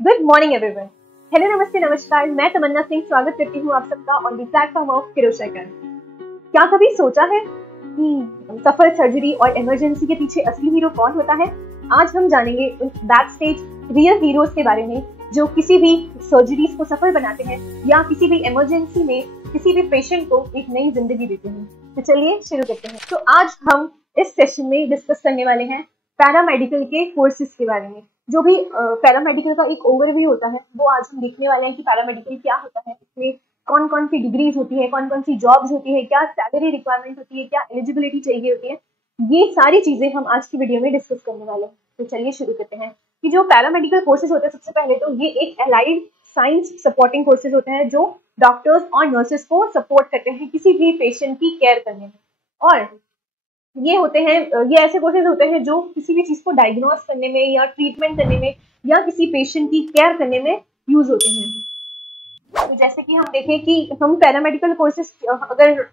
Good morning everyone. Hello, नमस्ते, नमस्कार। मैं तमन्ना सिंह स्वागत करती हूँ आप सबका ऑन द प्लेटफॉर्म ऑफ किरोशेकर। क्या कभी सोचा है कि सफल सर्जरी और इमरजेंसी के पीछे असली हीरो कौन होता है? आज हम जानेंगे उन बैक स्टेज रियल हीरोज के बारे में जो किसी भी सर्जरीज को सफल बनाते हैं या किसी भी इमरजेंसी में किसी भी पेशेंट को एक नई जिंदगी देते हैं। तो चलिए शुरू करते हैं। तो आज हम इस सेशन में डिस्कस करने वाले हैं पैरामेडिकल के कोर्सेज के बारे में। जो भी पैरामेडिकल का एक ओवरव्यू होता है वो आज हम देखने वाले हैं कि पैरामेडिकल क्या होता है, इसमें कौन कौन सी डिग्रीज होती है, कौन कौन सी जॉब्स होती है, क्या सैलरी रिक्वायरमेंट होती है, क्या एलिजिबिलिटी चाहिए होती है। ये सारी चीजें हम आज की वीडियो में डिस्कस करने वाले हैं। तो चलिए शुरू करते हैं कि जो पैरामेडिकल कोर्सेज होते हैं, सबसे पहले तो ये एक एलाइड साइंस सपोर्टिंग कोर्सेज होते हैं जो डॉक्टर्स और नर्सेस को सपोर्ट करते हैं किसी भी पेशेंट की केयर करने में। और ये ऐसे कोर्सेज होते हैं जो किसी भी चीज को डायग्नोस करने में या ट्रीटमेंट करने में या किसी पेशेंट की केयर करने में यूज होते हैं। तो जैसे कि हम देखें कि हम पैरामेडिकल कोर्सेज, अगर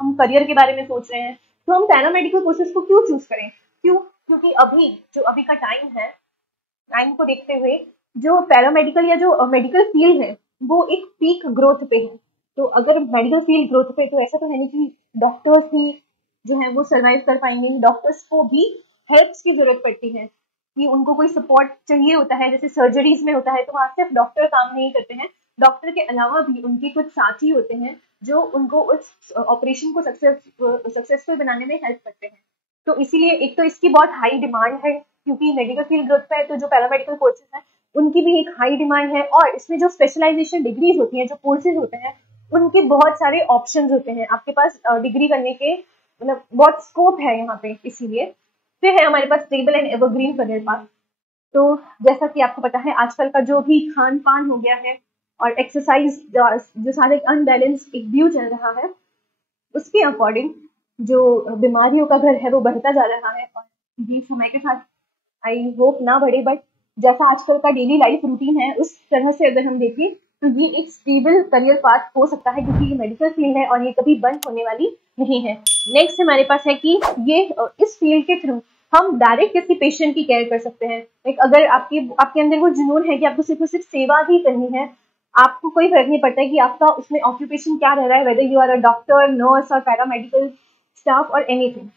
हम करियर के बारे में सोच रहे हैं तो हम पैरामेडिकल कोर्सेज को क्यों चूज करें? क्योंकि अभी का टाइम को देखते हुए जो पैरामेडिकल या जो मेडिकल फील्ड है वो एक पीक ग्रोथ पे है। तो अगर मेडिकल फील्ड ग्रोथ पे, तो ऐसा तो है नहीं कि डॉक्टर्स ही जो है वो सरवाइव कर पाएंगे। डॉक्टर्स को भी हेल्प्स की जरूरत पड़ती है कि उनको कोई सपोर्ट चाहिए होता है। जैसे सर्जरीज में होता है तो वहाँ सिर्फ डॉक्टर काम नहीं करते हैं, डॉक्टर के अलावा भी उनके कुछ साथी होते हैं जो उनको उस ऑपरेशन को सक्सेसफुल बनाने में हेल्प करते हैं। तो इसीलिए एक तो इसकी बहुत हाई डिमांड है, क्योंकि मेडिकल फील्ड ग्रोथ पे है तो जो पैरामेडिकल कोर्सेज हैं उनकी भी एक हाई डिमांड है। और इसमें जो स्पेशलाइजेशन डिग्रीज होती हैं, जो कोर्सेज होते हैं, उनके बहुत सारे ऑप्शंस होते हैं आपके पास डिग्री करने के, मतलब बहुत स्कोप है यहाँ पे। इसीलिए फिर है हमारे पास stable and evergreen career path. तो जैसा कि आपको पता है आजकल का जो भी खान पान हो गया है और एक्सरसाइज जो सारे अनबैलेंस एक व्यू चल रहा है, उसके अकॉर्डिंग जो बीमारियों का घर है वो बढ़ता जा रहा है। और ये समय के साथ आई होप ना बढ़े, बट जैसा आजकल का डेली लाइफ रूटीन है उस तरह से अगर हम देखें तो ये एक स्टेबल करियर पाथ हो सकता है, क्योंकि ये मेडिकल फील्ड है और ये कभी बंद होने वाली नहीं है। नेक्स्ट हमारे पास है कि ये इस फील्ड के थ्रू हम डायरेक्ट किसी पेशेंट की केयर कर सकते हैं। एक अगर आपके अंदर वो जुनून है कि आपको सिर्फ सेवा ही करनी है, आपको कोई फर्क नहीं पड़ता है कि आपका उसमें ऑक्यूपेशन क्या रह रहा है, whether you are a doctor, nurse और पैरामेडिकल स्टाफ और एनीथिंग।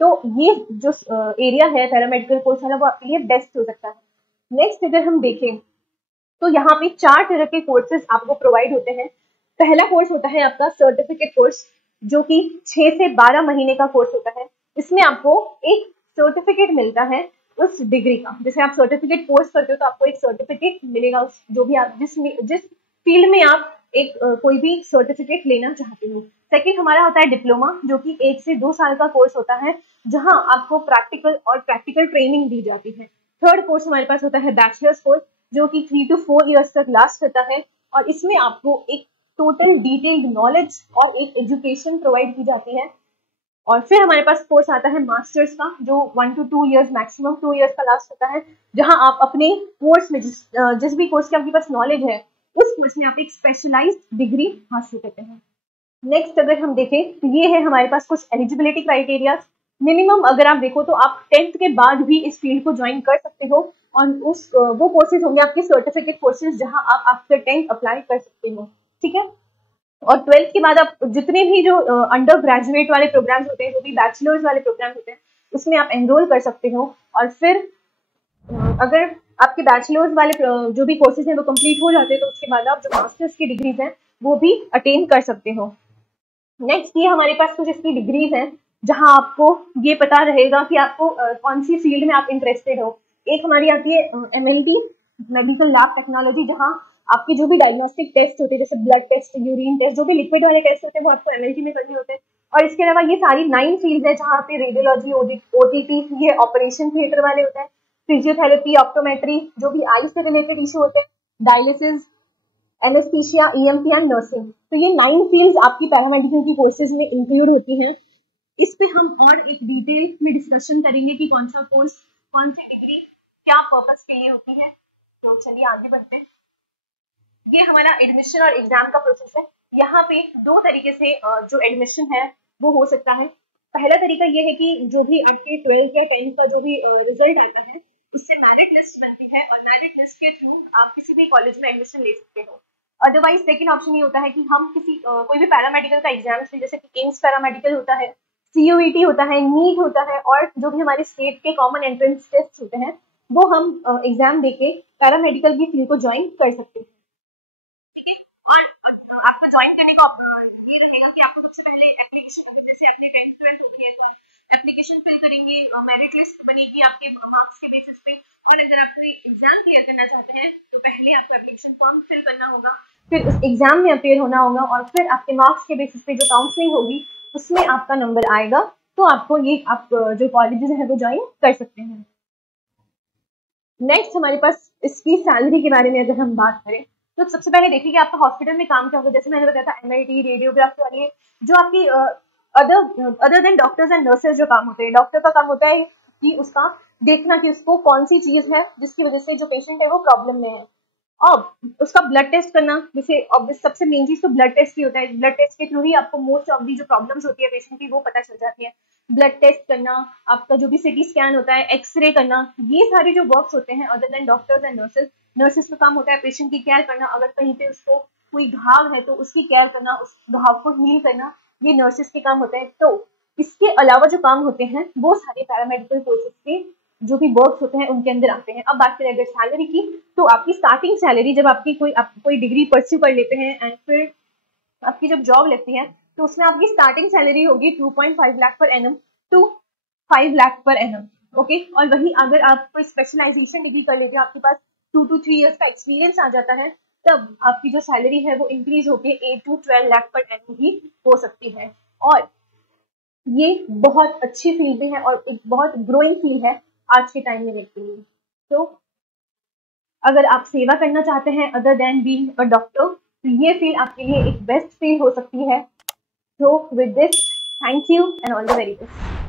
तो ये जो एरिया है पैरामेडिकल कोर्स वाला, वो आपके लिए बेस्ट हो सकता है। नेक्स्ट अगर हम देखें तो यहाँ पे 4 तरह के कोर्सेज आपको प्रोवाइड होते हैं। पहला कोर्स होता है आपका सर्टिफिकेट कोर्स, जो कि 6 से 12 महीने का कोर्स होता है। इसमें आपको एक सर्टिफिकेट मिलता है उस डिग्री का। जैसे आप सर्टिफिकेट कोर्स करते हो तो आपको एक सर्टिफिकेट मिलेगा उस जो भी आप जिस फील्ड में आप एक कोई भी सर्टिफिकेट लेना चाहते हो। सेकेंड हमारा होता है डिप्लोमा, जो कि 1 से 2 साल का कोर्स होता है जहां आपको प्रैक्टिकल ट्रेनिंग दी जाती है। थर्ड कोर्स हमारे पास होता है बैचलर्स कोर्स, जो कि 3 to 4 इयर्स तक लास्ट करता है और इसमें आपको एक टोटल डिटेल्ड नॉलेज और एक एजुकेशन प्रोवाइड की जाती है। और फिर हमारे पास कोर्स आता है मास्टर्स का, जो 1 to 2 इयर्स, मैक्सिमम 2 इयर्स का लास्ट होता है, जहां आप अपने कोर्स में जिस भी कोर्स की आपके पास नॉलेज है उस कोर्स में आप एक स्पेशलाइज्ड डिग्री हासिल करते हैं। नेक्स्ट अगर हम देखें तो ये है हमारे पास कुछ एलिजिबिलिटी क्राइटेरिया। मिनिमम अगर आप देखो तो आप 10th के बाद भी इस फील्ड को ज्वाइन कर सकते हो और वो कोर्सेज होंगे आपके सर्टिफिकेट कोर्सेज, जहां आप आफ्टर 10th अप्लाई कर सकते हो। ठीक है। और 12th के बाद आप जितने भी जो अंडर ग्रेजुएट वाले प्रोग्राम्स होते हैं, जो भी बैचलर्स वाले प्रोग्राम होते हैं, उसमें आप एनरोल कर सकते हो। और फिर अगर आपके बैचलर्स वाले जो भी कोर्सेज हैं वो कंप्लीट हो जाते हैं तो उसके बाद आप जो मास्टर्स की डिग्रीज हैं वो भी अटेन कर सकते हो। नेक्स्ट ये हमारे पास कुछ इसकी डिग्रीज हैं जहां आपको ये पता रहेगा कि आपको कौन सी फील्ड में आप इंटरेस्टेड हो। एक हमारी आती है MLT, मेडिकल लैब टेक्नोलॉजी, जहां आपके जो भी डायग्नोस्टिक टेस्ट होते हैं, जैसे ब्लड टेस्ट, यूरिन टेस्ट, जो भी लिक्विड वाले टेस्ट होते हैं वो आपको MLT में करने होते हैं। और इसके अलावा ये सारी 9 फील्ड है जहाँ पे रेडियोलॉजी, OTT, ये ऑपरेशन थिएटर वाले होते हैं, फिजियोथेरेपी, ऑप्टोमेट्री, जो भी आई से रिलेटेड इश्यू होते हैं, dialysis, anaesthesia, EMT and nursing. तो ये 9 फील्ड्स आपकी पैरामेडिकल की कोर्सेज में इंक्लूड होती हैं। इस पे हम और एक डिटेल में डिस्कशन करेंगे कि कौन सा कोर्स, कौन सी डिग्री क्या पर्पस के लिए होती है। तो चलिए आगे बढ़ते हैं। ये हमारा एडमिशन और एग्जाम का प्रोसेस है। यहाँ पे 2 तरीके से जो एडमिशन है वो हो सकता है। पहला तरीका ये है कि जो भी आपके 12th या 10th का जो भी रिजल्ट आता है उससे मेरिट लिस्ट बनती है और मेरिट लिस्ट के थ्रू आप किसी भी कॉलेज में एडमिशन ले सकते हो। अदरवाइज सेकंड ऑप्शन ये होता है कि हम किसी कोई भी पैरामेडिकल का एग्जाम से, जैसे कि एम्स पैरामेडिकल होता है, CUET होता है, नीट होता है, और जो भी हमारे स्टेट के कॉमन एंट्रेंस टेस्ट होते हैं, वो हम एग्जाम देके पैरामेडिकल की फील्ड को ज्वाइन कर सकते हैं। और आपको ज्वाइन करने का ये रहेगा कि आपको सबसे पहले एप्लीकेशन, जैसे आपने 10th-12th हो गई है तो एप्लीकेशन फिल करेंगे, मेरिट लिस्ट बनेगी आपके मार्क्स के बेसिस पे, और अगर आप कोई एग्जाम क्लियर करना चाहते हैं तो पहले आपको एप्लीकेशन फॉर्म फिल करना होगा, फिर उस एग्जाम में अपेयर होना होगा, और फिर आपके मार्क्स के बेसिस पे जो काउंसलिंग होगी उसमें आपका नंबर आएगा, तो आपको ये आप जो कॉलेजेस हैं वो ज्वाइन कर सकते हैं। नेक्स्ट हमारे पास इसकी सैलरी के बारे में अगर हम बात करें तो सबसे पहले देखिए कि आपका हॉस्पिटल में काम क्या होगा। जैसे मैंने बताया था MIT, रेडियोग्राफी वाली, जो आपकी other than doctors and nurses जो काम होते हैं, डॉक्टर का काम होता है कि उसका देखना कि उसको कौन सी चीज है जिसकी वजह से जो पेशेंट है वो प्रॉब्लम में है, अब उसका ब्लड टेस्ट करना, जैसे अब सबसे मेन चीज तो ब्लड टेस्ट ही होता है। ब्लड टेस्ट के थ्रू ही आपको मोस्ट ऑफ दी जो प्रॉब्लम्स होती है पेशेंट की वो पता चल जाती है। ब्लड टेस्ट करना, आपका जो भी सिटी स्कैन होता है, एक्सरे करना, ये सारे जो वर्क्स होते हैं other than doctors and nurses. Nurses का काम होता है पेशेंट की केयर करना, अगर कहीं पे उसको कोई घाव है तो उसकी केयर करना, उस घाव को हील करना, ये नर्सेज के काम होता है। तो इसके अलावा जो काम होते हैं वो सारे पैरामेडिकल कोर्सेज के जो भी वर्क्स होते हैं उनके अंदर आते हैं। अब बात करें अगर सैलरी की, तो आपकी स्टार्टिंग सैलरी जब आप कोई डिग्री परस्यू कर लेते हैं एंड फिर आपकी जब जॉब लगती है तो उसमें आपकी स्टार्टिंग सैलरी होगी 2.5 lakh per annum to 5 lakh per annum. Okay, और वही अगर आप कोई स्पेशलाइजेशन डिग्री कर लेते हैं, आपके पास 2 to 3 इयर्स का एक्सपीरियंस आ जाता है, तब आपकी जो सैलरी है वो इंक्रीज होकर 8 to 12 लाख पर एनम भी हो सकती है। और ये बहुत अच्छी फील्ड है और एक बहुत ग्रोइंग फील्ड है आज के टाइम में देखते हैं। तो अगर आप सेवा करना चाहते हैं other than being a doctor, तो ये फील्ड आपके लिए एक बेस्ट फील्ड हो सकती है। So with this, thank you and all the very best.